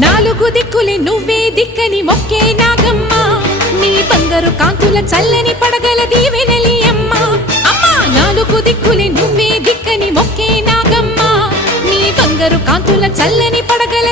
నాలుగు దిక్కులే నువ్వే దిక్కని మొక్కే నాగమ్మ నీ బంగారు కాంతుల చల్లని పడగల దీవెనలి అమ్మ అమ్మా నాలుగు దిక్కులే నువ్వే దిక్కని మొక్కే నాగమ్మ నీ బంగారు కాంతుల చల్లని పడగల